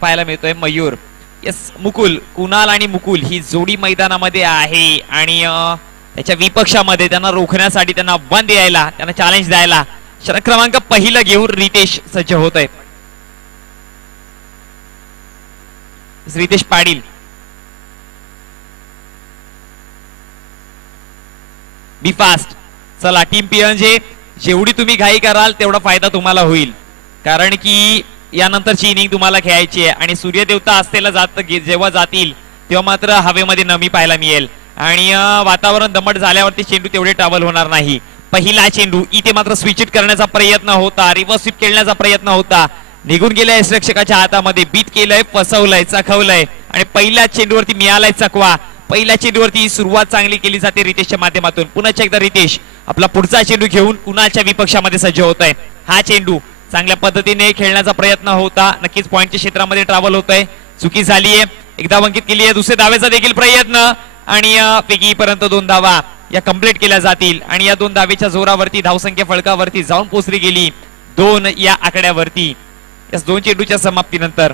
पाहायला मिळतोय मयूर. यस, मुकुल, कुणाल आणि मुकुल ही जोडी मैदानामध्ये आहे आणि त्याच्या विपक्षामध्ये त्यांना रोखण्यासाठी, त्यांना आव्हान द्यायला, त्यांना चॅलेंज द्यायला षटक क्रमांक पहिलं घेऊन रितेश सज्ज होत आहे. रितेश पाटील. बी फास्ट. चला टीम पीएनजे, जेवढी तुम्ही घाई कराल तेवढा फायदा तुम्हाला होईल, कारण की यानंतरची इनिंग तुम्हाला खेळायची आहे आणि सूर्यदेवता असतेला जेव्हा जातील तेव्हा मात्र हवेमध्ये नमी पाहायला मिळेल आणि वातावरण दमट झाल्यावरती चेंडू तेवढे ट्रॅव्हल होणार नाही. पहिला चेंडू इथे मात्र स्विच इट करण्याचा प्रयत्न होता, रिव्हर्स स्वीप खेळण्याचा प्रयत्न होता, निघून गेलाय रक्षकाच्या हातामध्ये, बीट केलंय, फसवलंय, चखवलंय आणि पहिल्या चेंडूवरती मिळालाय चकवा. पहिल्या चेंडूवरती सुरुवात चांगली केली जाते रितेशच्या माध्यमातून. पुन्हा एकदा रितेश आपला पुढचा चेंडू घेऊन कुणालच्या विपक्षामध्ये सज्ज होत आहे. हा चेंडू चांगल्या पद्धतीने खेळण्याचा प्रयत्न होता, नक्कीच पॉइंटच्या क्षेत्रामध्ये ट्रॅव्हल होत आहे, चुकी झालीये, एकदा वंकित केली आहे, दुसऱ्या धावेचा देखील प्रयत्न आणि पैकीपर्यंत 2 धावा या कंप्लीट केल्या जातील आणि या 2 धावेच्या जोरावरती धावसंख्या फळकावरती जाऊन पोहोचली गेली 2 या आकड्यावरती. या 2 चेंडूच्या समाप्तीनंतर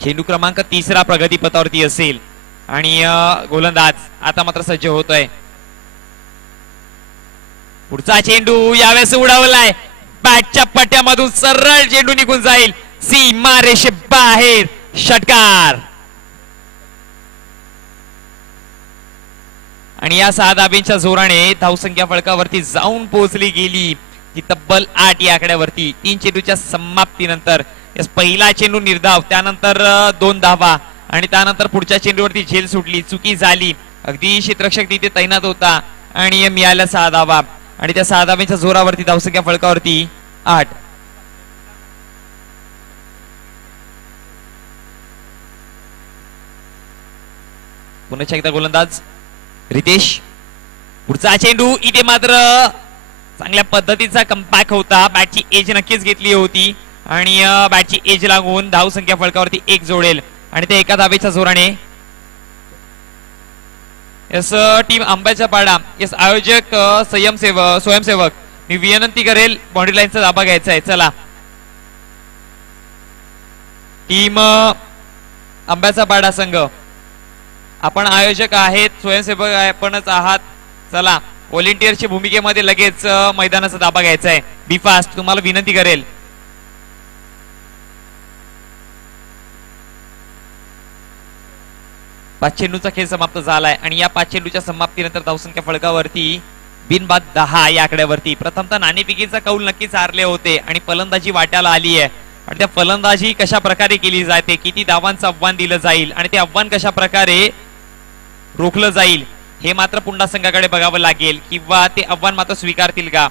चेंडू क्रमांक 3 प्रगतीपथावरती असेल आणि गोलंदाज आता मात्र सज्ज होतोय. पुढचा चेंडू यावेळेस उडवलाय, बॅटच्या पट्ट्यामधून सरळ चेंडू निघून जाईल, सीमा रेषे बाहेर, षटकार. आणि या 6 धाब्यांच्या जोराने धावसंख्या फळकावरती जाऊन पोहोचली गेली ती तब्बल 8 या आकड्यावरती 3 चेंडूच्या समाप्तीनंतर. पहिला चेंडू निर्धाव, त्यानंतर 2 धावा आणि त्यानंतर पुढच्या चेंडूवरती झेल सुटली, चुकी झाली, अगदी क्षेत्ररक्षक तिथे तैनात होता आणि मिळाल्या 6 धावा आणि त्या 6 धाब्यांच्या जोरावरती धावसंख्या फळकावरती 8. पुन्हा एकदा गोलंदाज रितेश. पुढचा चेंडू इथे मात्र चांगल्या पद्धतीचा कमबॅक होता, बॅटची एज नक्कीच घेतली होती आणि बॅटची एज लागून धावसंख्या फळकावरती 1 जोडेल आणि ते एका धावेच्या जोराने. यस, टीम आंब्याच्या पाडा, यस आयोजक स्वयंसेवक मी विनंती करेल बाउंड्री लाईनचा दाबा घ्यायचा आहे. चला टीम आंब्याचा पाडा संघ, आपण आयोजक आहेत, स्वयंसेवक आपणच आहात, चला व्हॉलेंटियरच्या भूमिकेमध्ये लगेच मैदानाचा दाबा घ्यायचा आहे. बी फास्ट, तुम्हाला विनंती करेल. पाच चेंडूचा खेळ समाप्त झालाय आणि या 5 चेंडूच्या समाप्तीनंतर धावसंख्या फळकावरती बिनबाद 10 या आकड्यावरती. प्रथमतः नाणेफेकीचा कौल नक्कीच हारले होते आणि फलंदाजी वाट्याला आली आहे आणि त्या फलंदाजी कशा प्रकारे केली जाते, किती धावांचं आव्हान दिलं जाईल आणि ते आव्हान कशा प्रकारे रोखलं जाईल हे मात्र पुन्हा संघाकडे बघावं लागेल, किंवा ते आव्हान मात्र स्वीकारतील का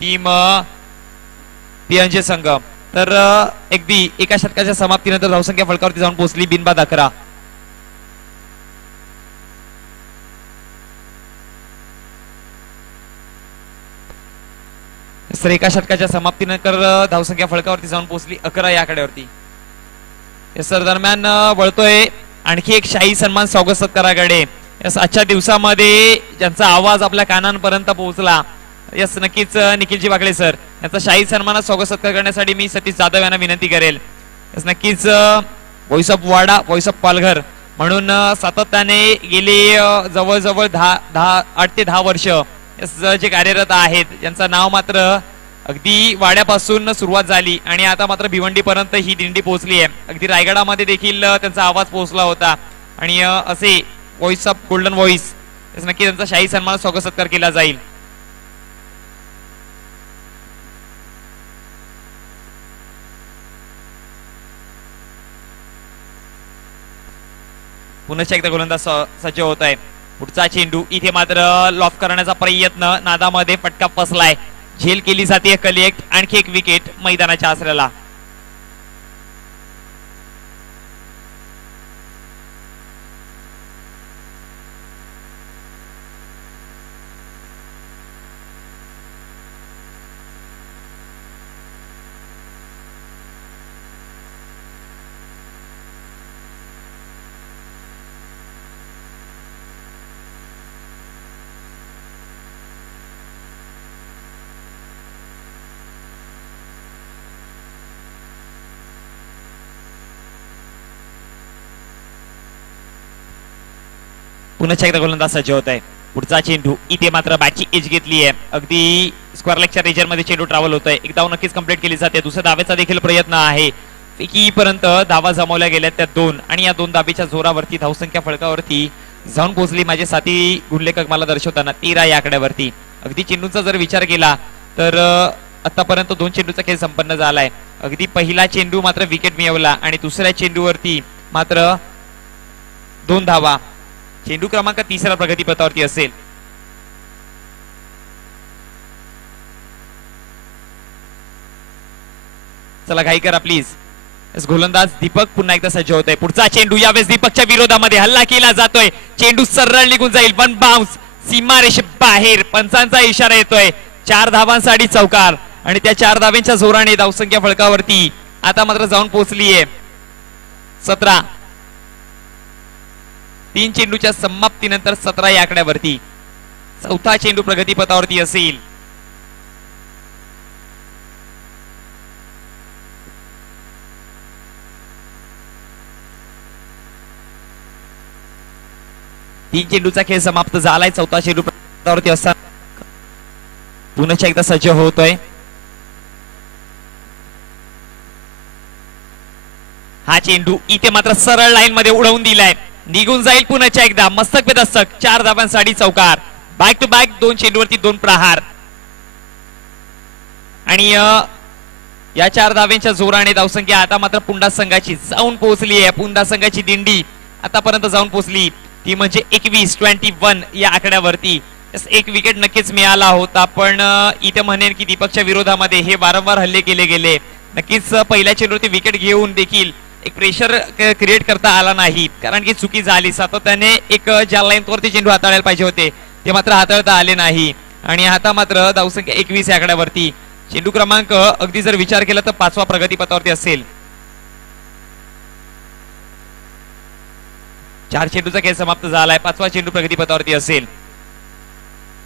टीम पीएनजे संघ. तर अगदी एका षटकाच्या समाप्तीनंतर धावसंख्या फळकावरती जाऊन पोहोचली बिनबाद 11. तर एका षटकाच्या समाप्तीनंतर धावसंख्या फळकावरती जाऊन पोहोचली 11 या आकड्यावरती. सर दरम्यान वळतोय आणखी एक शाही सन्मान स्वागत सत्काराकडे. आजच्या दिवसामध्ये ज्यांचा आवाज आपल्या कानांपर्यंत पोहोचला, यस नक्कीच निखिलजी वाकळे सर यांचा शाही सन्मानात स्वागत सत्कार करण्यासाठी मी सतीश जाधव यांना विनंती करेल. यस नक्कीच voice of Wada, voice of Palghar म्हणून सातत्याने गेले जवळजवळ 8 ते 10 वर्ष जे कार्यरत आहेत, ज्यांचं नाव मात्र अगदी वाड्यापासून सुरुवात झाली आणि आता मात्र भिवंडीपर्यंत ही दिंडी पोहोचली आहे. अगदी रायगडामध्ये देखील त्यांचा आवाज पोहोचला होता आणि असे व्हॉइस ऑफ गोल्डन व्हॉइस, नक्की त्यांचा शाही सन्मान स्वागत सत्कार केला जाईल. पुन्हा एकदा गोलंदाज सज्ज होत आहे. पुढचा चेंडू इथे मात्र लॉफ करण्याचा प्रयत्न, नादामध्ये फटका फसलाय, झेल केली जाते कलेक्ट, आणखी एक विकेट मैदानाच्या आसऱ्याला. पुन्हा एकदा गोलंदाज सज्ज होत आहे. पुढचा चेंडू इथे मात्र बॅटची एज घेतली आहे. अगदी स्क्वेअर लेगच्या रेजर मध्ये चेंडू ट्रॅव्हल होतोय. एक धाव नक्कीच कंप्लीट केली जाते. दुसऱ्या धावेचा देखील प्रयत्न आहे. पर्यंत धावा जमवल्या गेल्या त्या 2 आणि या 2 धावेच्या जोरावरती धावसंख्या फळकावरती जाऊन पोहोचली. माझे साथी गुणलेखक मला दर्शवताना 13 या आकड्यावरती. अगदी चेंडूचा जर विचार केला तर आतापर्यंत 2 चेंडूचा खेळ संपन्न झालाय. अगदी पहिला चेंडू मात्र विकेट मिळवला आणि दुसऱ्या चेंडूवरती मात्र 2 धावा. चेंडू क्रमांक 3 प्रगतीपथावरती असेल. चला घाई करा प्लीज. गोलंदाज दीपक पुन्हा एकदा सज्ज होत आहे. पुढचा चेंडू यावेळेस दीपकच्या विरोधामध्ये हल्ला केला जातोय. चेंडू सरळ निघून जाईल. 1 बाउन्स सीमारेषे बाहेर. पंचांचा इशारा येतोय. 4 धावांसाठी चौकार आणि त्या 4 धावांच्या जोराने धावसंख्या फळकावरती आता मात्र जाऊन पोहोचलीये 17. 3 चेंडूच्या समाप्तीनंतर 17 या आकड्यावरती. चौथा चेंडू प्रगतीपथावरती असेल. तीन चेंडूचा खेळ समाप्त झालाय. चौथा चेंडू प्रगतीपथावरती असताना पुन्हा एकदा सज्ज होतोय. हा चेंडू इथे मात्र सरळ लाईन मध्ये उडवून दिलाय. निघून जाईल पुन्हा एकदा. मस्तक पे दस्तक. 4 धावांसाठी चौकार. बॅक टू बॅक 2 चेंडूवरती 2 प्रहार आणि या 4 धावांच्या जोराने धावसंख्या आता मात्र पुंडा संघाची जाऊन पोहोचली आहे. पुंडा संघाची दिंडी आतापर्यंत जाऊन पोहोचली ती म्हणजे 21 या आकड्यावरती. एक विकेट नक्कीच मिळाला होता पण इथे म्हणेन की दीपकच्या विरोधामध्ये हे वारंवार हल्ले केले गेले. नक्कीच पहिल्या चेंडूवरती विकेट घेऊन देखील एक प्रेशर क्रिएट करता आला नाही कारण की चुकी झाली. सातत्याने एक ज्या लाईनवरती चेंडू हाताळायला पाहिजे होते ते मात्र हाताळता आले नाही आणि आता मात्र धावसंख्या 21 या आकड्यावरती. चेंडू क्रमांक अगदी जर विचार केला तर 5वा प्रगतीपथावरती असेल. 4 चेंडूचा खेळ समाप्त झालाय. 5वा चेंडू प्रगतीपथावरती असेल.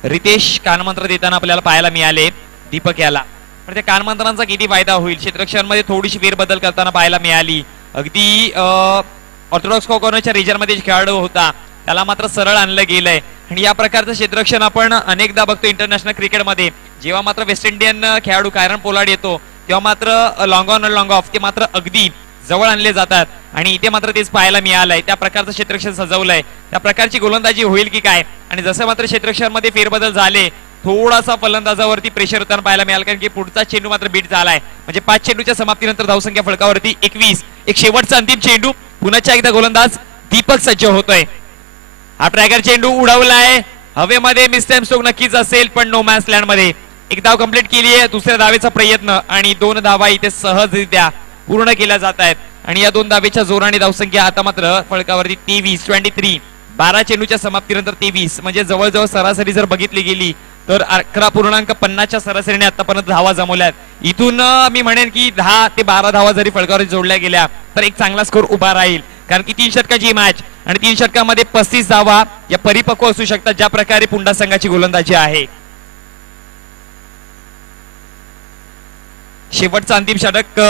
रितेश कानमंत्र देताना आपल्याला पाहायला मिळाले दीपक याला. पण त्या कानमंत्रांचा किती फायदा होईल. क्षेत्ररक्षणामध्ये थोडीशी फेरबदल करताना पाहायला मिळाली. अगदी ऑर्थोडॉक्स कॉर्नरच्या रिजनमध्ये खेळाडू होता त्याला मात्र सरळ आणलं गेलंय आणि या प्रकारचं क्षेत्ररक्षण आपण अनेकदा बघतो इंटरनॅशनल क्रिकेटमध्ये. जेव्हा मात्र वेस्ट इंडियन खेळाडू कायरन पोलार्ड येतो तेव्हा मात्र लॉंग ऑन लॉंग ऑफ ते मात्र अगदी जवळ आणले जातात आणि इथे मात्र तेच पाहायला मिळालंय. त्या प्रकारचं क्षेत्ररक्षण सजवलंय. त्या प्रकारची गोलंदाजी होईल की काय. आणि जसं मात्र क्षेत्ररक्षणामध्ये फेरबदल झाले थोडासा फलंदाजावरती प्रेशर होताना पाहायला मिळालं कारण की पुढचा चेंडू मात्र बीट झालाय. म्हणजे 5 चेंडूच्या समाप्तीनंतर धावसंख्या फळकावरती 21. एक शेवटचा अंतिम चेंडू. पुन्हा एकदा गोलंदाज दीपक सज्ज होतोय. हा ट्रॅगर चेंडू उडवलाय हवेमध्ये. मिसटाइम स्ट्रोक नक्कीच असेल पण नो मॅन्स लँड मध्ये. एक धाव कंप्लीट केली आहे. दुसऱ्या धावेचा प्रयत्न आणि 2 धावा इथे सहजरित्या पूर्ण केल्या जात आहेत आणि या 2 धावेच्या जोराने धावसंख्या आता मात्र फळकावरती 23. 12 चेंडूच्या समाप्तीनंतर 23 म्हणजे जवळजवळ सरासरी जर बघितली गेली तर 11.50च्या सरासरीने आतापर्यंत धावा जमवल्यात. इथून मी म्हणेन की 10 ते 12 धावा जरी फळकावर जोडल्या गेल्या तर एक चांगला स्कोर उभा राहील कारण की 3 षटकाची मॅच आणि 3 षटकामध्ये 35 धावा या परिपक्व असू शकतात ज्या प्रकारे पुंडा संघाची गोलंदाजी आहे. शेवटचा अंतिम षटक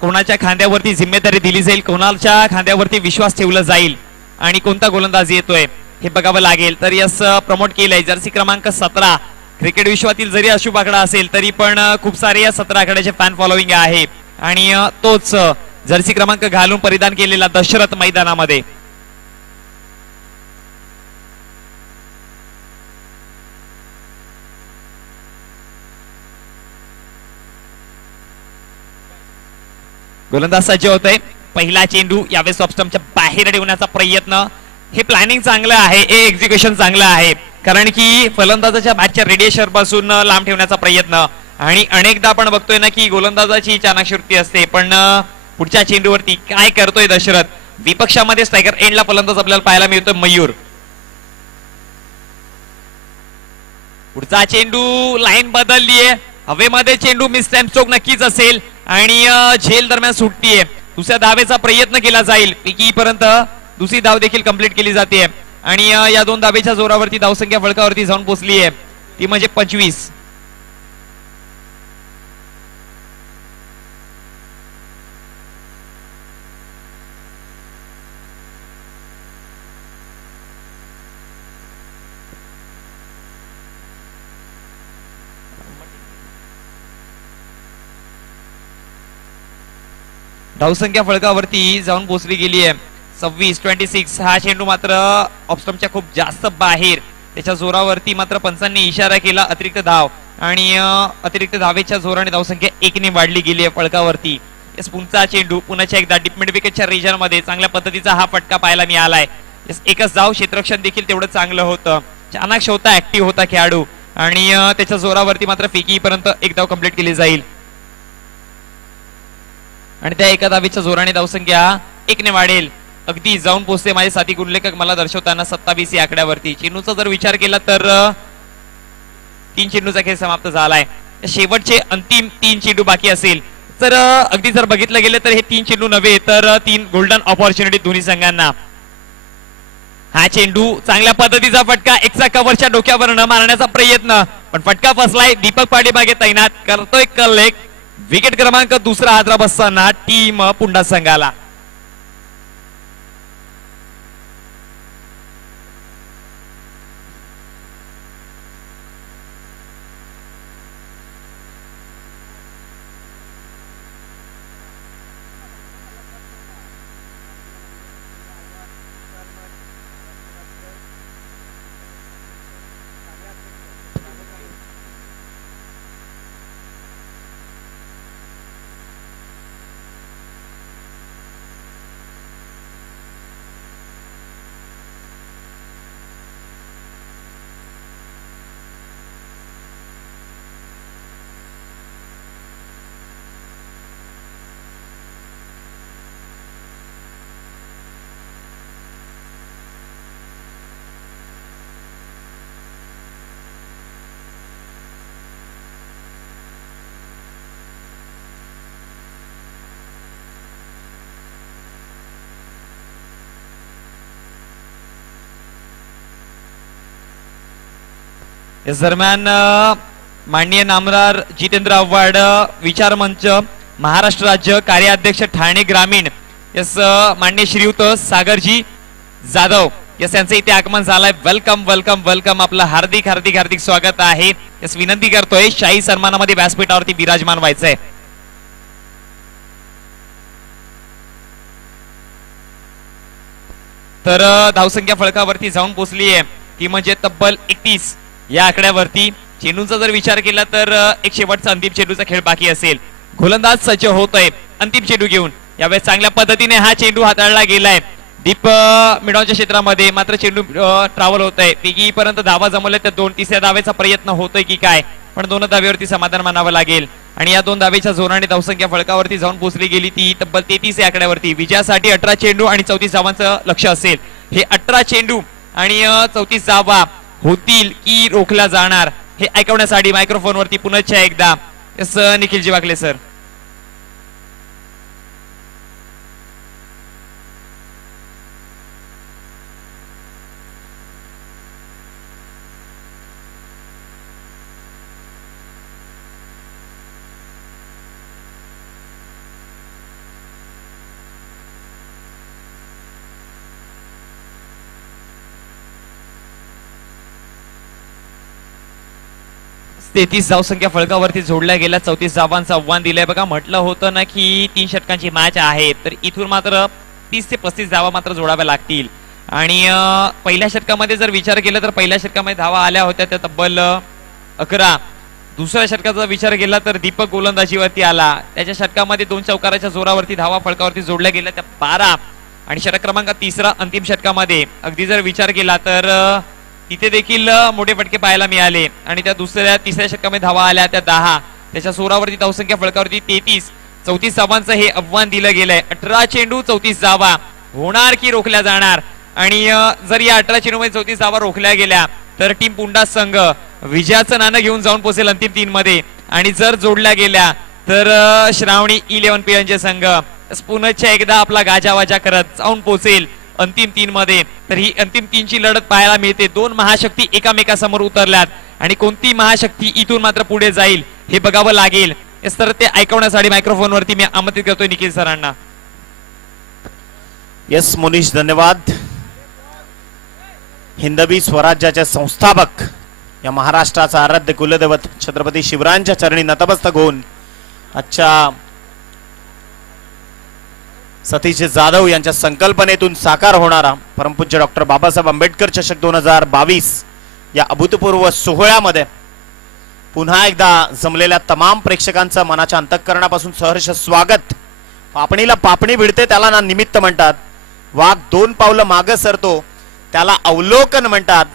कोणाच्या खांद्यावरती जिम्मेदारी दिली जाईल, कोणाच्या खांद्यावरती विश्वास ठेवला जाईल आणि कोणता गोलंदाज येतोय हे बघावं लागेल. तर यस प्रमोट केलंय जर्सी क्रमांक 17. क्रिकेट विश्वातील जरी अशुभ आकडा असेल तरी पण खूप सारे या 17 आकड्याचे फॅन फॉलोइंग आहे आणि तोच जर्सी क्रमांक घालून परिधान केलेला दशरथ मैदानामध्ये. गोलंदाज सज्ज होतोय. पहिला चेंडू यावेळेस ऑफस्टंपच्या बाहेर ठेवण्याचा प्रयत्न. हे प्लॅनिंग चांगलं आहे. हे एक्झिक्युशन चांगलं आहे कारण की फलंदाजाच्या बॅटच्या रेडिएशन पासून लांब ठेवण्याचा प्रयत्न आणि अनेकदा आपण बघतोय ना की गोलंदाजाची चाणाक्षवृत्ती असते पण पुढच्या चेंडूवरती काय करतोय दशरथ. विपक्षामध्ये स्ट्रायकर एंडला फलंदाज आपल्याला पाहायला मिळतोय मयूर. पुढचा चेंडू लाईन बदललीये. हवेमध्ये चेंडू मिस टाइम स्ट्रोक नक्कीच असेल आणि झेल दरम्यान सुटतीये. दुसऱ्या धावेचा प्रयत्न केला जाईल. पर्यंत दुसरी धाव देखील कंप्लीट केली जाते आणि या 2 धावेच्या जोरावरती धावसंख्या फळकावरती जाऊन पोहोचली आहे ती म्हणजे 25. धावसंख्या फळकावरती जाऊन पोहोचली गेली आहे 26-26. हा चेंडू मात्र ऑफस्टंपच्या खूप जास्त बाहेर, त्याच्या जोरावरती मात्र पंचांनी इशारा केला अतिरिक्त धाव, आणि अतिरिक्त धावेच्या जोराने धावसंख्या 1 वाढली गेली आहे फळकावरती. पुढचा चेंडू पुन्हा एकदा डीप मिड विकेटच्या रिजन मध्ये चांगल्या पद्धतीचा हा फटका पाहायला मिळालाय. एकच धाव, क्षेत्ररक्षण देखील तेवढं चांगलं होतं, चाणाक्ष होता, ऍक्टिव्ह होता खेळाडू, आणि त्याच्या जोरावरती मात्र फेकीपर्यंत एक धाव कंप्लीट केली जाईल, आणि त्या एका धावेच्या जोराने धावसंख्या 1 वाढेल. अगदी जाऊन पोहोचते माझे साथी गुणलेखक मला दर्शवताना 27 या आकड्यावरती. चेंडूचा जर विचार केला तर 3 चेंडूचा खेळ समाप्त झालाय. शेवटचे अंतिम 3 चेंडू बाकी असेल तर अगदी जर बघितलं गेलं तर हे 3 चेंडू नव्हे तर 3 गोल्डन ऑपॉर्च्युनिटी दोन्ही संघांना. हा चेंडू चांगल्या पद्धतीचा फटका, एकचा कव्हरच्या डोक्यावर न मारण्याचा प्रयत्न, पण फटका फसलाय. दीपक पाठीमागे तैनात करतोय कल्लेक. विकेट क्रमांक 2 हादरा बसताना टीम पुंडा संघाला. इस दरम्यान माननीय नामदार जितेंद्र आव्हाड, विचार मंच महाराष्ट्र राज्य कार्याध्यक्ष ठाणे ग्रामीण माननीय श्रीयुत सागरजी जाधव यांचं इथे आगमन झालंय. वेलकम वेलकम वेलकम, आपलं हार्दिक हार्दिक हार्दिक स्वागत आहे. विनंती करतोय शाही सन्मानामध्ये व्यासपीठावरती विराजमान व्हायचंय. तर धावसंख्या फळकावरती जाऊन पोहोचली आहे ती म्हणजे तब्बल 31 या आकड्यावरती. चेंडूचा जर विचार केला तर एक शेवटचा अंतिम चेंडूचा खेळ बाकी असेल. गोलंदाज सज्ज होतोय अंतिम चेंडू घेऊन. यावेळेस चांगल्या पद्धतीने हा चेंडू हाताळला गेलाय दीप मिडॉनच्या क्षेत्रामध्ये, मात्र चेंडू ट्रॅव्हल होतोय. पैकीपर्यंत धावा जमवल्या त्या 2. तिसऱ्या धावेचा प्रयत्न होतोय की काय, पण 2 धावेवरती समाधान मानावं लागेल, आणि या 2 धावेच्या जोराने धावसंख्या फळकावरती जाऊन पोहोचली गेली ती तब्बल 33 या आकड्यावरती. विजयासाठी 18 चेंडू आणि 34 धावांचं लक्ष असेल. हे 18 चेंडू आणि 34 धावा होतील की रोखल्या जाणार हे ऐकवण्यासाठी मायक्रोफोन वरती पुन्हा एकदा निखिलजी वाकले सर. तेहतीस धावसंख्या फळकावरती जोडल्या गेल्या. 34 धावांचं आव्हान दिलंय. बघा म्हटलं होतं ना की 3 षटकांची मॅच आहे, तर इथून मात्र 30 ते 35 धावा मात्र जोडाव्या लागतील. आणि पहिल्या षटकामध्ये जर विचार केला तर पहिल्या षटकामध्ये धावा आल्या होत्या त्या तब्बल 11. दुसऱ्या षटकाचा विचार केला तर दीपक गोलंदाजीवरती आला, त्याच्या षटकामध्ये 2 चौकाराच्या जोरावरती धावा फळकावरती जोडल्या गेल्या त्या 12. आणि षटक क्रमांक 3 अंतिम षटकामध्ये अगदी जर विचार केला तर तिथे देखील मोठे फटके पाहायला मिळाले, आणि त्या तिसऱ्या षटकामध्ये धावा आल्या त्या 10. त्याच्या जोरावरती धावसंख्या फळकावरती 33. 34 धावांचं हे आव्हान दिलं गेलंय. 18 चेंडू 34 धावा होणार की रोखल्या जाणार, आणि जर या 18 चेंडूमध्ये 34 धावा रोखल्या गेल्या तर टीम पुंडा संघ विजयाचं नाणं घेऊन जाऊन पोहोचेल अंतिम 3 मध्ये, आणि जर जोडल्या गेल्या तर श्रावणी 11 पियांचे संघ पुन्हा एकदा आपला गाजावाजा करत जाऊन पोहोचेल अंतिम 3 मध्ये. तर ही अंतिम 3 ची लढत पाहायला मिळते. 2 महाशक्ती एकामेकासमोर उतरल्यात, आणि कोणती महाशक्ती इथून मात्र पुढे जाईल हे बघावं लागेल. तर ते ऐकवण्यासाठी मायक्रोफोन वरती मी आमंत्रित करतोय निखिल सरांना. यस मुनीश, धन्यवाद. हिंदवी स्वराज्याचे संस्थापक, या महाराष्ट्राचा आराध्य कुलदैवत छत्रपती शिवरायांच्या चरणी नतमस्तक होऊन आजच्या सतीश जाधव यांच्या संकल्पनेतून साकार होणारा परमपूज्य डॉक्टर बाबासाहेब आंबेडकर चषक 2022 या अभूतपूर्व सोहळ्यामध्ये पुन्हा एकदा जमलेल्या तमाम प्रेक्षकांचं मनाच्या अंतःकरणापासून सहर्ष स्वागत. पापणीला पापणी भिडते त्याला ना निमित्त म्हणतात, वाघ 2 पावलं मागे सरतो त्याला अवलोकन म्हणतात,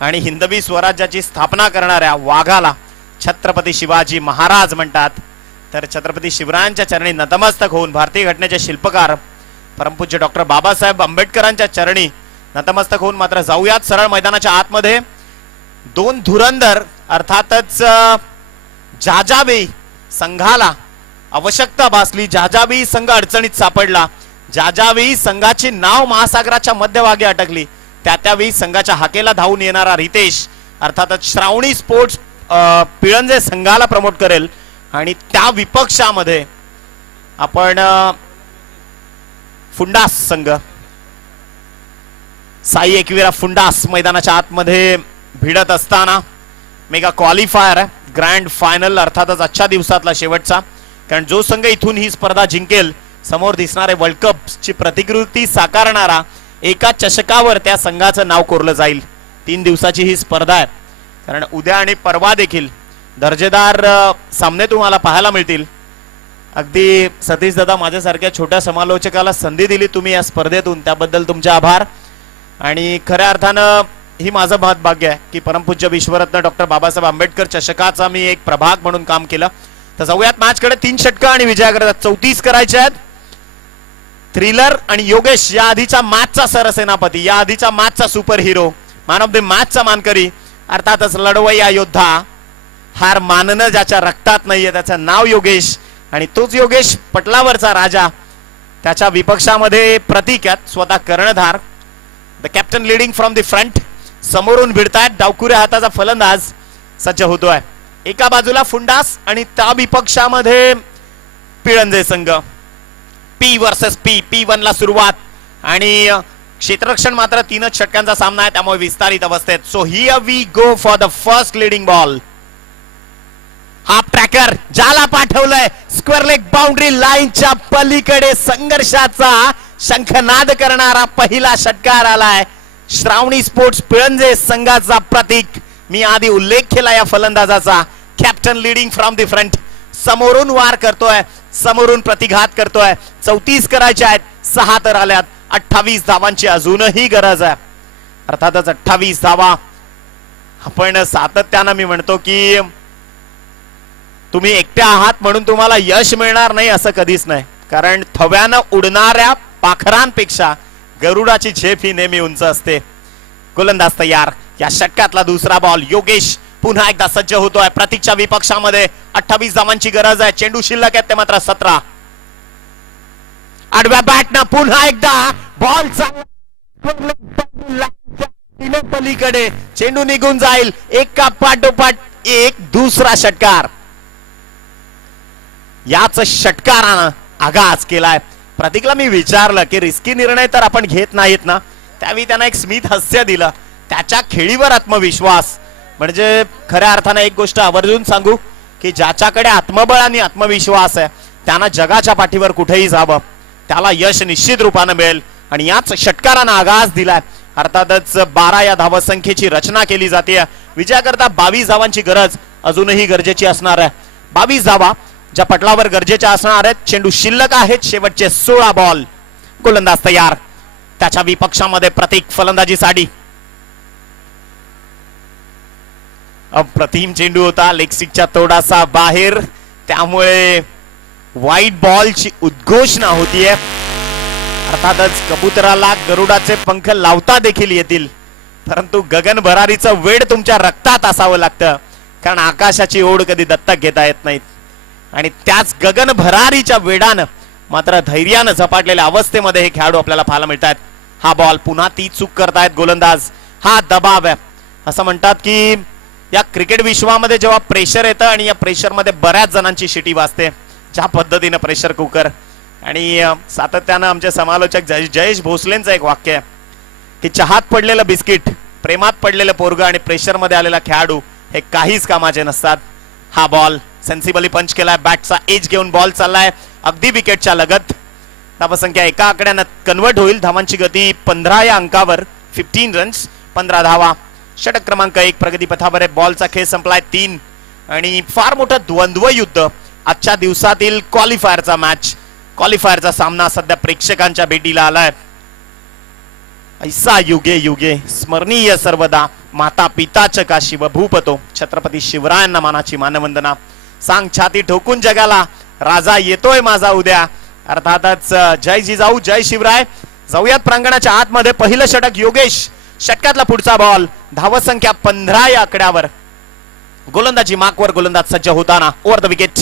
आणि हिंदवी स्वराज्याची स्थापना करणाऱ्या वाघाला छत्रपती शिवाजी महाराज म्हणतात. तर छत्रपती शिवरायांच्या चरणी नतमस्तक होऊन भारतीय घटनेचे शिल्पकार परमपूज्य डॉक्टर बाबासाहेब आंबेडकरांच्या चरणी नतमस्तक होऊन मात्र जाऊयात सरळ मैदानाच्या आतमध्ये. 2 धुरंधर अर्थातच जाजाबी संघाला आवश्यकता भासली, जाजाबी संघ अडचणीत सापडला, जाजाबी संघाची नाव महासागराच्या मध्यभागी अटकली. त्यावेळी संघाच्या हाकेला धावून येणारा रितेश अर्थातच श्रावणी स्पोर्ट्स पिळंजे संघाला प्रमोट करेल, आणि त्या विपक्षामध्ये आपण फुंडास संघ साई एकविरा फुंडास मैदानाच्या आतमध्ये भिडत असताना मेगा क्वालिफायर आहे, ग्रँड फायनल अर्थातच आजच्या दिवसातला शेवटचा. कारण जो संघ इथून ही स्पर्धा जिंकेल समोर दिसणारे वर्ल्ड कप ची प्रतिकृती साकारणारा एका चषकावर त्या संघाचं नाव कोरलं जाईल. 3 दिवसाची ही स्पर्धा आहे, कारण उद्या आणि परवा देखील दर्जेदार सामने तुम्हाला पाहायला मिळतील. अगदी सतीश दादा माझ्यासारख्या छोट्या समालोचकाला संधी दिली तुम्ही या स्पर्धेतून, त्याबद्दल तुमचे आभार. आणि खऱ्या अर्थानं ही माझं महत् भाग्य आहे की परमपूज्य विश्वरत्न डॉक्टर बाबासाहेब आंबेडकर चषकाचा मी एक प्रभाग म्हणून काम केलं. तर जाऊयात मॅचकडे. 3 षटकं आणि विजयाकडे 34 करायचे आहेत. थ्रिलर आणि योगेश या आधीच्या मॅचचा सरसेनापती, या आधीच्या मॅचचा super hero, man of the मॅचचा मानकरी, अर्थातच लढवय्या योद्धा, हार मानणं ज्याच्या रक्तात नाहीये त्याचं नाव योगेश, आणि तोच योगेश पटलावरचा राजा. त्याच्या विपक्षामध्ये प्रतीक आहेत स्वतः कर्णधार, the captain leading from the front. समोरून भिडतायत डावकुऱ्या हाताचा फलंदाज सज्ज होतोय. एका बाजूला फुंडास आणि त्या विपक्षामध्ये पिळंजे संघ. P versus P. P1 ला सुरुवात, आणि क्षेत्ररक्षण मात्र 3च षटकांचा सामना आहे, त्यामुळे विस्तारित अवस्थेत. So here we go for the first leading ball. Half tracker ज्याला पाठवलंय स्क्वेअर लेग बाउंड्री लाईनच्या पलीकडे संघर्षाचा शंखनाद करणारा पहिला षटकार आलाय. श्रावणी स्पोर्ट्स पिळंजे संघाचा प्रतीक. मी आधी उल्लेख केला या फलंदाजाचा. Captain leading from the front. समोरून वार करतोय, समोरून प्रतिघात करतोय. 34 करायचे आहेत, 6 तर आल्यात. 28 धावांची अजूनही गरज आहे. अर्थातच 28 धावा. आपण सातत्यानं मी म्हणतो की तुम्ही एकट्या आहात म्हणून तुम्हाला यश मिळणार नाही असं कधीच नाही, कारण थव्यानं उडणाऱ्या पाखरांपेक्षा गरुडाची झेप ही नेहमी उंच असते. गोलंदाज तयार. या षटकातला दुसरा बॉल. योगेश पुन्हा एकदा सज्ज होतोय. प्रतीकच्या विपक्षामध्ये 28 धावांची गरज आहे. चेंडू शिल्लक आहेत ते मात्र 17. आडव्या बॅटनं पुन्हा एकदा बॉल पलीकडे चेंडू निघून जाईल. एका पाठोपाठ एक दुसरा षटकार. याच षटकारानं आगाज केलाय. प्रतीकला मी विचारलं की रिस्की निर्णय तर आपण घेत नाहीत ना, त्यावेळी त्यांना एक स्मित हास्य दिलं. त्याच्या खेळीवर आत्मविश्वास. म्हणजे खऱ्या अर्थानं एक गोष्ट आवर्जून सांगू की ज्याच्याकडे आत्मबळ आणि आत्मविश्वास आहे त्यांना जगाच्या पाठीवर कुठेही जावं, त्याला यश निश्चित रूपानं मिळेल. आणि याच षटकारानं आगाज दिलाय. अर्थातच 12 या धावसंख्येची रचना केली जाते. विजयाकरता 22 धावांची गरज अजूनही गरजेची असणार आहे. 22 धावा ज्या पटलावर गरजेच्या असणार आहेत. चेंडू शिल्लक आहेत. शेवटचे 16 बॉल. गोलंदाज तयार. त्याच्या विपक्षामध्ये प्रतीक फलंदाजीसाठी. अप्रतिम चेंडू होता, लेगस्टिकच्या तोडाचा बाहेर, त्यामुळे व्हाईट बॉलची उद्घोषणा होतीये. अर्थातच कबुतराला गरुडाचे पंख लावता देखील येतील, परंतु गगन भरारीचं वेड तुमच्या रक्तात असावं लागतं, कारण आकाशाची ओढ कधी दत्तक घेता येत नाहीत. आणि त्याच गगन भरारीच्या वेडानं मात्र धैर्यानं झपाटलेल्या अवस्थेमध्ये हे खेळाडू आपल्याला पाहायला मिळतात. हा बॉल पुन्हा ती चूक करतायत गोलंदाज. हा दबाव आहे. असं म्हणतात की या क्रिकेट विश्वामध्ये जेव्हा प्रेशर येतं आणि या प्रेशर मध्ये बऱ्याच जणांची शिटी वाजते, ज्या पद्धतीनं प्रेशर कुकर. आणि सातत्यानं आमचे समालोचक जयेश भोसलेंचं एक वाक्य आहे की चहात पडलेलं बिस्किट, प्रेमात पडलेलं पोरगं आणि प्रेशर मध्ये आलेला खेळाडू हे काहीच कामाचे नसतात. हा बॉल सेन्सिबली पंच केलाय. बॅटचा एज घेऊन बॉल चाललाय अगदी विकेटच्या लगत. धावसंख्या एका आकड्यानं कन्वर्ट होईल. धावांची गती 15 या अंकावर, 15 रन्स 15 धावा. षटक क्रमांक 1 प्रगती पथावर आहे. बॉलचा खेळ संपलाय 3 आणि फार मोठं द्वंद्व युद्ध आजच्या दिवसातील क्वालिफायरचा सामना सध्या प्रेक्षकांच्या भेटीला आलाय. ऐसा युगे युगे स्मरणीय सर्वदा माता पिताच का शिव भूपतो. छत्रपती शिवरायांना मानाची मानवंदना. सांग छाती ठोकून जगाला राजा येतोय माझा उद्या. अर्थातच जय जिजाऊ जय शिवराय. जाऊयात प्रांगणाच्या आतमध्ये. पहिलं षटक योगेश, षटकातला पुढचा बॉल. धावसंख्या 15 या आकड्यावर. गोलंदाजी मार्कवर गोलंदाज सज्ज होताना ओव्हर द विकेट.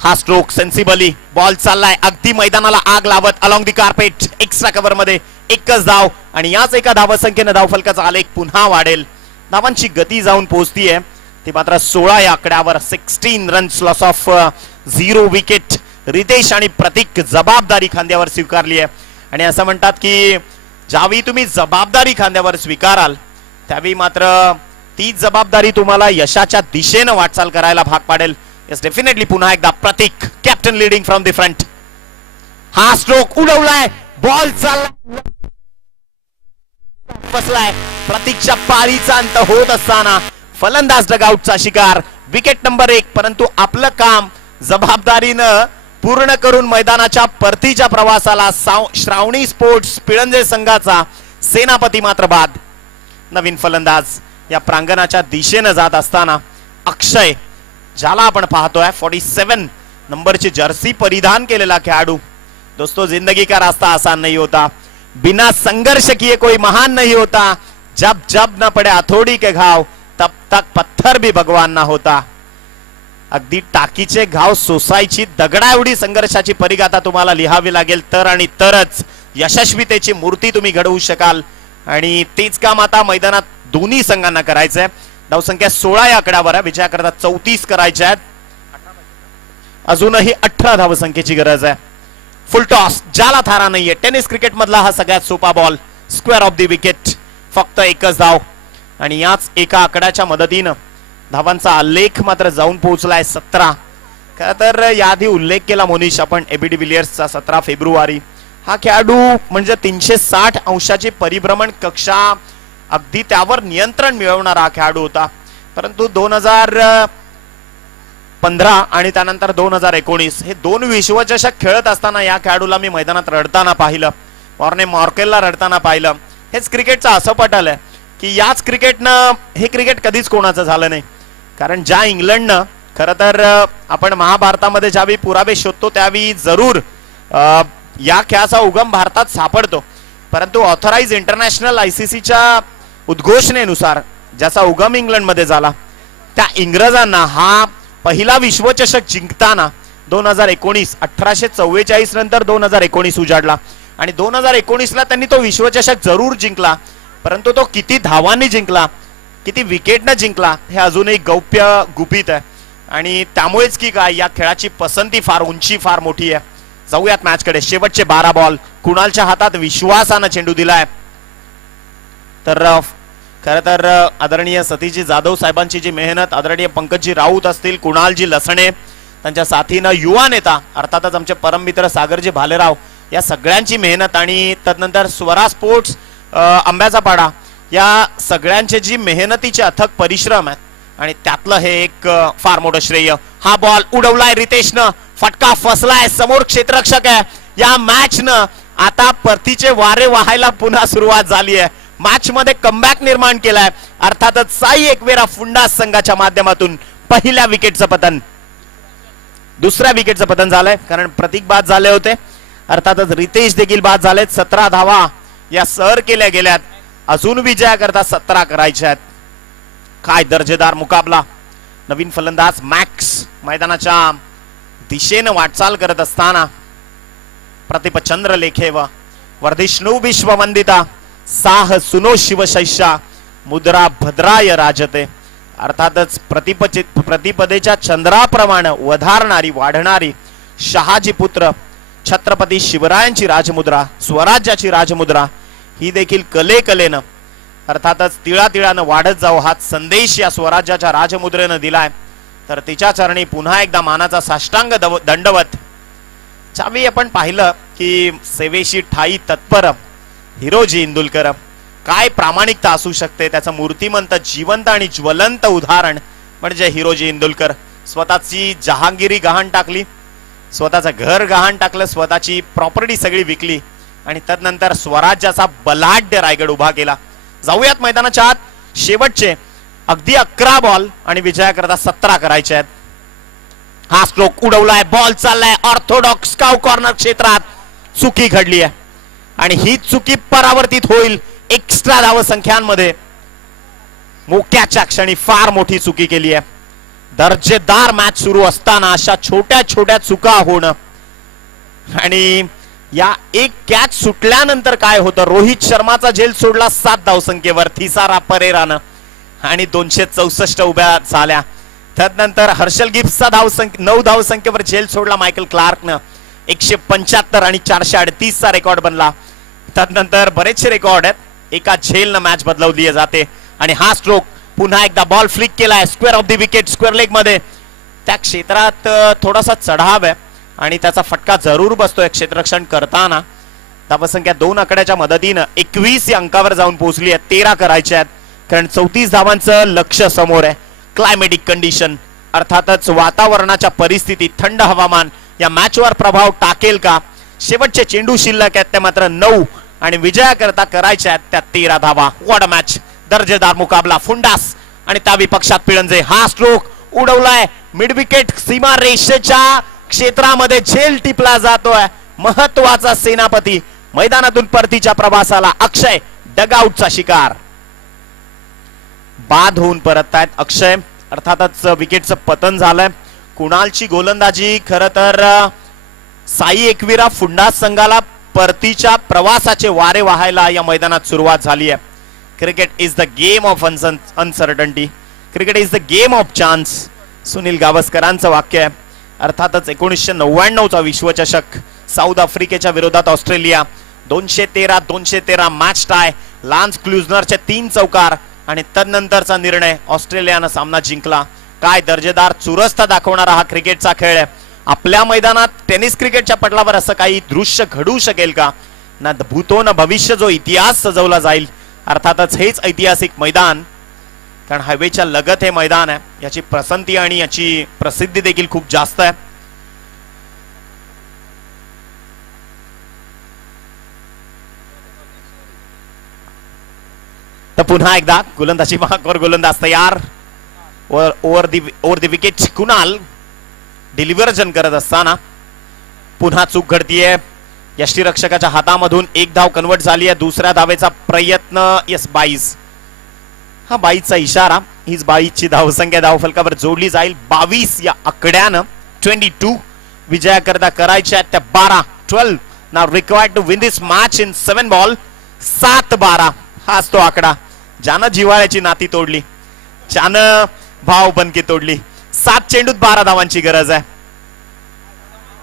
हा स्ट्रोक सेन्सिबली. बॉल चाललाय अगदी मैदानाला आग लावत along the carpet. Extra cover मध्ये एकच धाव आणि याच एका धावसंख्येने धावफलकाचा आलेख पुन्हा वाढेल. धावांची गती जाऊन पोहोचतीये ती मात्र 16 या आकड्यावर. 16 runs, loss of 0 wicket. Ritesh आणि प्रतीक जबाबदारी खांद्यावर स्वीकारली आहे आणि असं म्हणतात की ज्यावेळी तुम्ही जबाबदारी खांद्यावर स्वीकाराल त्यावेळी मात्र ती जबाबदारी तुम्हाला यशाच्या दिशेनं वाटचाल करायला भाग पाडेल. Yes definitely. पुन्हा एकदा Prateek, captain leading from the front. हा स्ट्रोक उडवलाय. बॉल चाललाय बसलाय. प्रतीकच्या पारीचा अंत होत असताना फलंदाज डगआउटचा शिकार. Wicket number 1. परंतु आपलं काम जबाबदारीनं पूर्ण करून मैदानाच्या परतीच्या प्रवासाला श्रावणी स्पोर्ट्स पिळंजे संघाचा सेनापती मात्र बाद. नवीन फलंदाज या प्रांगणाच्या दिशेनं जात असताना अक्षय, ज्याला आपण पाहतोय 47 नंबरची जर्सी परिधान केलेला खेळाडू. दोस्तों, जिंदगी का रास्ता आसान नहीं होता, बिना संघर्ष किए कोई महान नहीं होता. जब जब न पड़े हथौड़ी के घाव तब तक पत्थर भी भगवान ना होता. अगदी टाकीचे घाव सोसायची दगडा एवढी संघर्षाची परिगाथा तुम्हाला लिहावी लागेल तर आणि तरच यशस्वीतेची मूर्ती तुम्ही घडवू शकाल. आणि तेच काम आता मैदानात दोन्ही संघांना करायचंय. धावसंख्या 16 या आकड्यावर आहे. विजयाकरता 34 करायच्या आहेत. अजूनही 18 धावसंख्येची गरज आहे. फुल टॉस, ज्याला थारा नाहीये. टेनिस क्रिकेट मधला हा सगळ्यात सोपा ball. Square of the wicket. फक्त एकच धाव आणि याच एका आकड्याच्या मदतीनं धावांचा आलेख मात्र जाऊन पोहोचलाय 17. खरं तर याआधी उल्लेख केला मोनिश आपण एबी डिव्हिलियर्सचा 17 फेब्रुवारी. हा खेळाडू म्हणजे 360 अंशाची परिभ्रमण कक्षा, अगदी त्यावर नियंत्रण मिळवणारा हा खेळाडू होता. परंतु 2015 आणि त्यानंतर 2019 हे 2 विश्वचषक खेळत असताना या खेळाडूला मी मैदानात रडताना पाहिलं. मॉर्ने मॉर्केलला रडताना पाहिलं. हेच क्रिकेटचं असं पटल आहे की याच क्रिकेटनं हे क्रिकेट कधीच कोणाचं झालं नाही. कारण ज्या इंग्लंडनं खरं तर आपण महाभारतामध्ये ज्यावेळी पुरावे शोधतो त्यावेळी जरूर या खेळाचा उगम भारतात सापडतो. परंतु ऑथराइज इंटरनॅशनल ICCच्या उद्घोषणेनुसार ज्याचा उगम इंग्लंडमध्ये झाला त्या इंग्रजांना हा पहिला विश्वचषक जिंकताना 2019 1844 नंतर 2019 उजाडला आणि 2019ला त्यांनी तो विश्वचषक जरूर जिंकला. परंतु तो किती धावांनी जिंकला, किती विकेटनं जिंकला हे अजूनही गौप्य गुपित आहे. आणि त्यामुळेच की काय या खेळाची पसंती फार उंची फार मोठी आहे. जाऊयात मॅच कडे. शेवटचे 12 बॉल. कुणालच्या हातात विश्वासानं चेंडू दिलाय. तर खरं तर आदरणीय सतीशजी जाधव साहेबांची जी मेहनत, आदरणीय पंकजजी राऊत असतील, कुणालजी लसणे, त्यांच्या साथीनं युवा नेता अर्थातच आमचे परममित्र सागरजी भालेराव, या सगळ्यांची मेहनत आणि तदनंतर स्वरा स्पोर्ट्स आंब्याचा पाडा, या सगळ्यांचे जी मेहनतीचे अथक परिश्रम आहेत आणि त्यातलं हे एक फार मोठं श्रेय. हा बॉल उडवलाय रितेशनं. फटका फसलाय. समोर क्षेत्ररक्षक आहे. या मॅचनं आता परतीचे वारे वाहायला पुन्हा सुरुवात झाली आहे. मॅच मध्ये कमबॅक निर्माण केलाय. अर्थातच साई एकवेरा फुंडास संघाच्या माध्यमातून पहिल्या विकेटचं पतन, दुसऱ्या विकेटचं पतन झालंय कारण प्रतीक बाद झाले होते. अर्थातच रितेश देखील बाद झालेत. 17 धावा या सर केल्या गेल्यात. अजून विजयाकरता 17 करायच्या आहेत. काय दर्जेदार मुकाबला. नवीन फलंदाज मॅक्स मैदानाच्या दिशेनं वाटचाल करत असताना प्रतिप चंद्र लेखे व वर्धिष्णू विश्ववंदिता साह सुनो शिवशैषा मुद्रा भद्राय राजते. अर्थातच प्रतिपदेच्या चंद्राप्रमाणे वधारणारी वाढणारी शहाजी पुत्र छत्रपती शिवरायांची राजमुद्रा, स्वराज्याची राजमुद्रा ही देखील कलेनं अर्थातच तिळातिळानं वाढत जाऊ हा संदेश या स्वराज्याच्या राजमुद्रेनं दिलाय. तर तिच्या चरणी पुन्हा एकदा मानाचा साष्टांग दंडवत ज्यावेळी आपण पाहिलं की सेवेशी ठाई तत्पर हिरोजी इंदुलकर, काय प्रामाणिकता असू शकते, त्याचं मूर्तिमंत जिवंत आणि ज्वलंत उदाहरण म्हणजे हिरोजी इंदुलकर. स्वतःची जहांगिरी गहाण टाकली, स्वतःचं घर गहाण टाकलं, स्वतःची प्रॉपर्टी सगळी विकली आणि तदनंतर स्वराज्याचा बलाढ्य रायगड उभा केला. जाऊयात मैदानाच्या आत. शेवटचे अगदी 11 बॉल आणि विजयाकरता 17 करायचे आहेत. हा स्ट्रोक उडवलाय, बॉल चाललाय ऑर्थोडॉक्स काव कॉर्नर क्षेत्रात. चुकी घडली आहे आणि ही चुकी परावर्तित होईल एक्स्ट्रा धावसंख्यांमध्ये. मोक्याच्या क्षणी फार मोठी चुकी केली आहे. दर्जेदार मॅच सुरू असताना अशा छोट्या छोट्या चुका होणं आणि या एक कॅच सुटल्यानंतर काय होतं, रोहित शर्माचा झेल सोडला 7 धावसंख्येवर थिसारा परेरानं आणि 264 उभ्या झाल्या. त्यानंतर हर्षल गिब्सचा 9 धावसंख्येवर झेल सोडला मायकल क्लार्कनं. 175 आणि 438 चा रेकॉर्ड बनला. त्यानंतर बरेचसे रेकॉर्ड आहेत. एका झेलनं मॅच बदलवली जाते आणि हा स्ट्रोक पुन्हा एकदा बॉल फ्लिक केलाय square of the wicket, square leg मध्ये. त्या क्षेत्रात थोडासा चढाव आहे आणि त्याचा फटका जरूर बसतोय क्षेत्ररक्षण करताना. धावसंख्या 2 आकड्याच्या मदतीनं 21 या अंकावर जाऊन पोहोचली आहे. 13 करायच्या आहेत कारण 34 धावांचं लक्ष समोर आहे. क्लायमेटिक कंडिशन अर्थातच वातावरणाच्या परिस्थितीत थंड हवामान या मॅचवर प्रभाव टाकेल का. शेवटचे चेंडू शिल्लक आहेत ते मात्र 9 आणि विजयाकरता करायच्या आहेत त्या 13 धावा. वॉट अ मॅच, दर्जेदार मुकाबला. फुंडास आणि त्या विपक्षात पिळंजे. हा स्ट्रोक उडवलाय मिड विकेट सीमा रेषेच्या क्षेत्रामध्ये, झेल टिपला जातोय. महत्वाचा सेनापती मैदानातून परतीच्या प्रवासाला. अक्षय डगआउटचा शिकार. बाद होऊन परत आहेत अक्षय. अर्थातच विकेटचं पतन झालंय. कुणालची गोलंदाजी खर तर साई एकविरा फुंडास संघाला परतीच्या प्रवासाचे वारे वाहायला या मैदानात सुरुवात झाली आहे. Cricket is the game of uncertainty, cricket is the game of chance. Sunil गावस्करांचं वाक्य आहे. अर्थातच 1999चा विश्वचषक साऊथ आफ्रिकेच्या विरोधात ऑस्ट्रेलिया 213 मॅच टाय. लान्स क्लुजनरचे 3 चौकार आणि तदनंतरचा निर्णय ऑस्ट्रेलियानं सामना जिंकला. काय दर्जेदार चुरस्ता दाखवणारा हा क्रिकेटचा खेळ आहे. आपल्या मैदानात टेनिस क्रिकेटच्या पटलावर असं काही दृश्य घडू शकेल का. ना भूतो ना भविष्य जो इतिहास सजवला जाईल. अर्थातच हेच ऐतिहासिक मैदान, कारण हायवेच्या लगत हे मैदान आहे. याची पसंती आणि याची प्रसिद्धी देखील खूप जास्त आहे. तर पुन्हा एकदा गोलंदाजी मार्कवर गोलंदाज तयार. ओव्हर द विकेट कुणाल डिलिव्हर्जन करत असताना पुन्हा चूक घडतीये. यष्टीरक्षकाच्या हातामधून 1 धाव कन्वर्ट झाली आहे. दुसऱ्या धावेचा प्रयत्न. यस 22. हा 22चा इशारा. हीच 22ची धावसंख्या धावफलकावर जोडली जाईल. 22 या आकड्यानं 22 विजयाकरता करायच्या त्या 12 नाव required to win this match in 7 ball. 7-12 हाच तो आकडा ज्यानं जिव्हाळ्याची नाती तोडली, ज्यानं भावबंदकी तोडली. 7 चेंडूत 12 धावांची गरज आहे.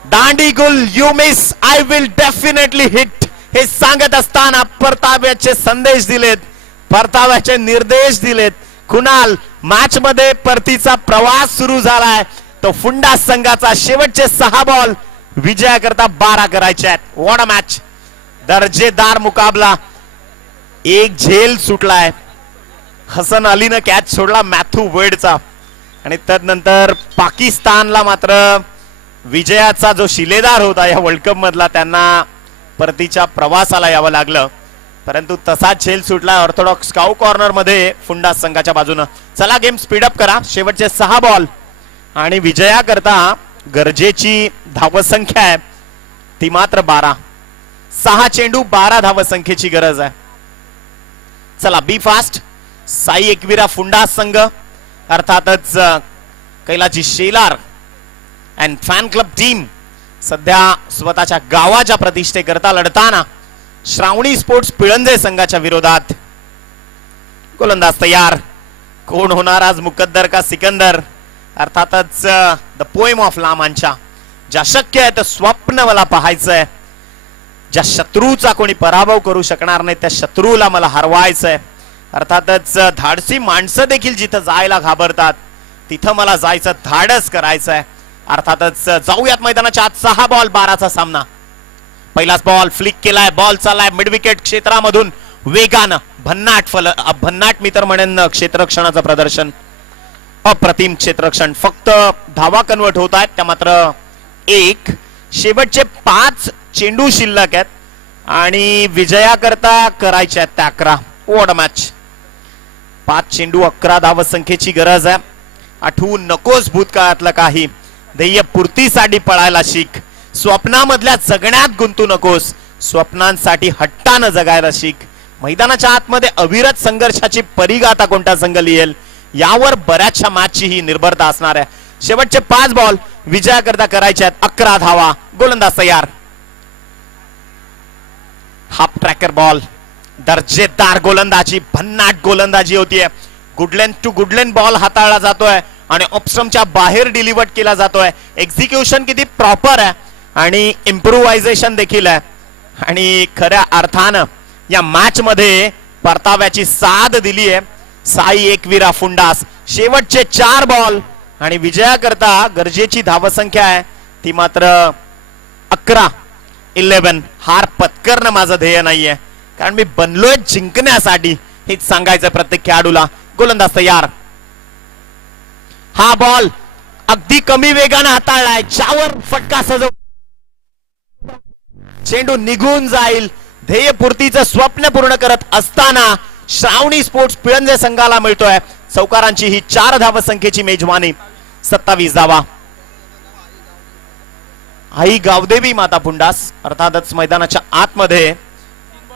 दांडी गुल you miss I will definitely hit हे सांगत असताना परताव्याचे संदेश दिलेत, परताव्याचे निर्देश दिलेत. कुणाल मॅच मध्ये परतीचा प्रवास सुरू झालाय. तो फुंडास संघाचा शेवटचे 6 बॉल विजयाकरता 12 करायचे आहेत. वॉट अ मॅच, दर्जेदार मुकाबला. एक झेल सुटलाय. हसन अलीनं कॅच सोडला मॅथ्यू वेडचा आणि तदनंतर पाकिस्तानला मात्र विजयाचा जो शिलेदार होता या वर्ल्ड कप मधला त्यांना परतीच्या प्रवासाला यावं लागलं. परंतु तसाच झेल सुटला ऑर्थोडॉक्स काऊ कॉर्नर मध्ये फुंडास संघाच्या बाजूनं. चला गेम स्पीडअप करा. शेवटचे 6 बॉल आणि विजयाकरता गरजेची धावसंख्या आहे ती मात्र 12. 6 चेंडू 12 धावसंख्येची गरज आहे. चला बी फास्ट. साई एकविरा फुंडास संघ अर्थातच Kailaji Shelar and fan club team सध्या स्वतःच्या गावाच्या प्रतिष्ठेकरता लढताना श्रावणी स्पोर्ट्स पिळंजे संघाच्या विरोधात. गोलंदाज तयार. कोण होणार आज मुकद्दर का सिकंदर. अर्थातच द पोएम ऑफ लामांच्या ज्या शक्य आहे ते स्वप्न मला पाहायचंय. ज्या शत्रूचा कोणी पराभव करू शकणार नाही त्या शत्रूला मला हरवायचंय. अर्थातच धाडसी माणसं देखील जिथं जायला घाबरतात तिथं मला जायचं धाडस करायचंय. अर्थातच जाऊयात मैदानाच्या आत. 6 बॉल 12चा सामना. पहिलाच बॉल फ्लिक केलाय, बॉल चाललाय मिड विकेट क्षेत्रामधून वेगानं. भन्नाट मी तर म्हणेन क्षेत्ररक्षणाचं प्रदर्शन. अप्रतिम क्षेत्ररक्षण. फक्त धावा कन्वर्ट होत आहेत त्या मात्र 1. शेवटचे 5 चेंडू शिल्लक आहेत आणि विजयाकरता करायचे आहेत त्या 11. What a match. 5 चेंडू 11 धाव संख्येची गरज आहे. आठवून नकोस भूतकाळातलं काही. ध्येय पूर्तीसाठी पळायला शिक. स्वप्नामधल्या जगण्यात गुंतू नकोस. स्वप्नांसाठी हट्टानं जगायला शिक. मैदानाच्या आतमध्ये अविरत संघर्षाची परिगाथा कोणता संघ लिहेल यावर बऱ्याचशा मॅचची ही निर्भरता असणार आहे. शेवटचे 5 बॉल विजयाकरता करायचे आहेत. 11 धावा. गोलंदाज तयार. Half tracker ball. दर्जेदार गोलंदाजी, भन्नाट गोलंदाजी होतीये. गुडलेन टू गुडलेन बॉल हाताळला जातोय आणि ऑप्शनच्या बाहेर डिलिव्हर्ड केला जातोय. एक्झिक्युशन किती प्रॉपर आहे आणि इम्प्रुव्हायझेशन देखील आहे आणि खऱ्या अर्थानं या मॅच मध्ये परताव्याची साथ दिली आहे साई एकविरा फुंडास. शेवटचे 4 बॉल आणि विजयाकरता गरजेची धावसंख्या आहे ती मात्र 11. हार पत्करणं माझं ध्येय नाहीये कारण मी बनलोय जिंकण्यासाठी हेच सांगायचं प्रत्येक खेळाडूला. गोलंदाज तयार. हा बॉल अगदी कमी वेगाने हाताळलाय. ज्यावर फटका सजव चेंडू निघून जाईल. ध्येयपूर्तीचं स्वप्न पूर्ण करत असताना श्रावणी स्पोर्ट्स पिळंजे संघाला मिळतोय चौकारांची ही 4 धाव संख्येची मेजवानी. 27 धावा. आई गावदेवी माता फुंडास अर्थातच मैदानाच्या आतमध्ये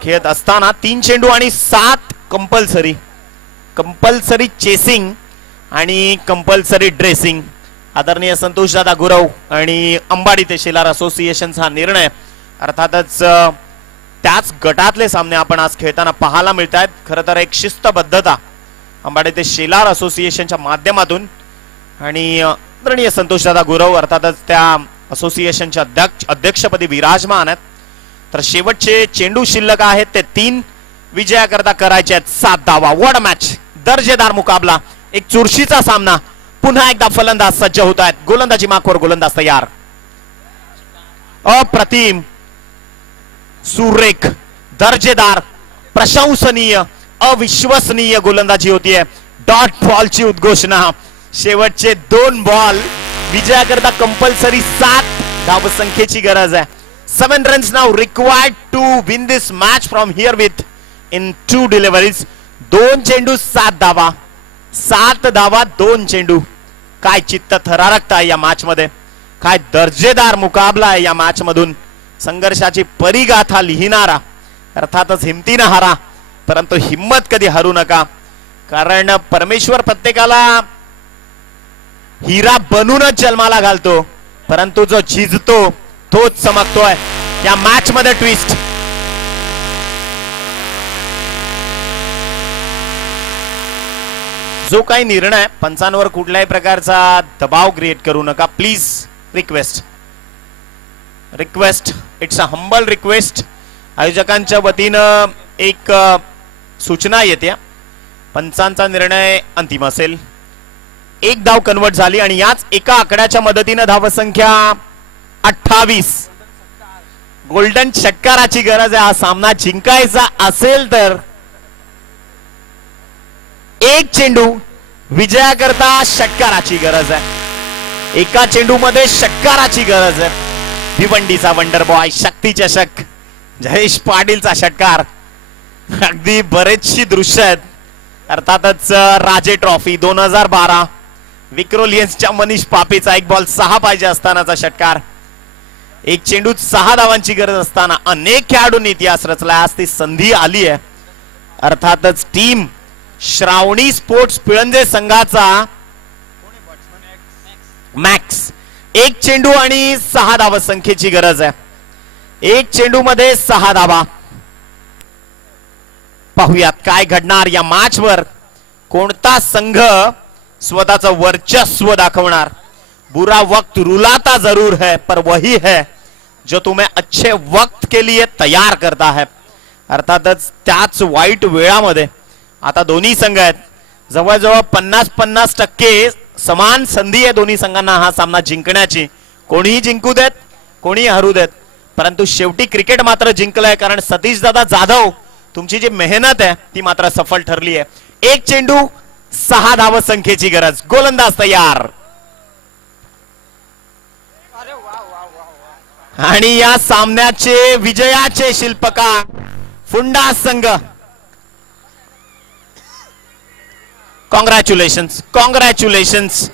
खेळत असताना 3 चेंडू आणि 7 कंपल्सरी चेसिंग आणि कंपल्सरी ड्रेसिंग. आदरणीय संतोष दादा गुरव आणि अंबाडी ते शेलार असोसिएशनचा निर्णय. अर्थातच त्याच गटातले सामने आपण आज खेळताना पाहायला मिळत आहेत. खरं तर एक शिस्तबद्धता अंबाडी ते शेलार असोसिएशनच्या माध्यमातून आणि आदरणीय संतोष दादा गुरव अर्थातच त्या असोसिएशनच्या अध्यक्षपदी विराजमान आहेत. तर शेवटचे चेंडू शिल्लक आहेत ते 3 विजयाकरता करायचे आहेत. 7 धावा. What a match. दर्जेदार मुकाबला. एक चुरशीचा सामना. पुन्हा एकदा फलंदाज सज्ज होत आहेत. गोलंदाजी माखवर. गोलंदाज तयार. अप्रतिम, सुरेख, दर्जेदार, प्रशंसनीय, अविश्वसनीय गोलंदाजी होतीये. डॉट बॉलची उद्घोषणा. शेवटचे 2 बॉल विजयाकरता कंपल्सरी 7 धाव संख्येची गरज आहे. 7 runs now required to win this match from here with in 2 deliveries. 2 चेंडू 7 धावा. 7 धावा 2 चेंडू. काय चित्त थरारकता आहे या मॅच मध्ये. काय दर्जेदार मुकाबला आहे या मॅच मधून. संघर्षाची परिगाथा लिहिणारा. अर्थातच हिमतीनं हारा परंतु हिम्मत कधी हरू नका कारण परमेश्वर प्रत्येकाला हिरा बनूनच जन्माला घालतो परंतु जो झिजतो तोच चमकतोय. या मॅच मध्ये ट्विस्ट. जो काही निर्णय पंचांवर कुठल्याही प्रकारचा दबाव क्रिएट करू नका please. Request it's a humble request. आयोजकांच्या वतीनं एक सूचना येते. पंचांचा निर्णय अंतिम असेल. 1 धाव कन्वर्ट झाली आणि याच एका आकड्याच्या मदतीनं धावसंख्या 28. गोल्डन षटकाराची गरज आहे. हा सामना जिंकायचा असेल तर 1 चेंडू विजयाकरता षटकाराची गरज आहे. एका चेंडू मध्ये षटकाराची गरज आहे. भिवंडीचा वंडर बॉय, शक्ती चषक, जयेश पाटीलचा षटकार. अगदी बरेचशी दृश्य आहेत. अर्थातच राजे ट्रॉफी 2012 विक्रोलियन्सच्या मनीष पापेचा 1 बॉल 6 पाहिजे असतानाचा षटकार. 1 चेंडूत 6 धावांची गरज असताना अनेक खेळाडूंनी इतिहास रचला. आज ती संधी आली आहे. अर्थातच टीम श्रावणी स्पोर्ट्स पिळंजे संघाचा मॅक्स 1 चेंडू आणि 6 धाव संख्येची गरज आहे. 1 चेंडू मध्ये 6 धावा. पाहूयात काय घडणार या मॅच वर. कोणता संघ स्वतःचं वर्चस्व दाखवणार. बुरा वक्त रुलाता जरूर है पर वही है जो तुम्हें अच्छे वक्त के लिए तैयार करता है. अर्थातच त्याच वाईट वेळामध्ये आता दोन्ही संघ आहेत जवळजवळ 50-50% समान संधी आहे दोन्ही संघांना हा सामना जिंकण्याची. कोणीही जिंकू देत, कोणीही हरू देत, परंतु शेवटी क्रिकेट मात्र जिंकलंय, कारण सतीशदादा जाधव तुमची जी मेहनत आहे ती मात्र सफल ठरली आहे. एक चेंडू 6 धावत संख्येची गरज. गोलंदाज तयार आणि या सामन्याचे विजयाचे शिल्पकार फुंडा संघ. Congratulations, congratulations.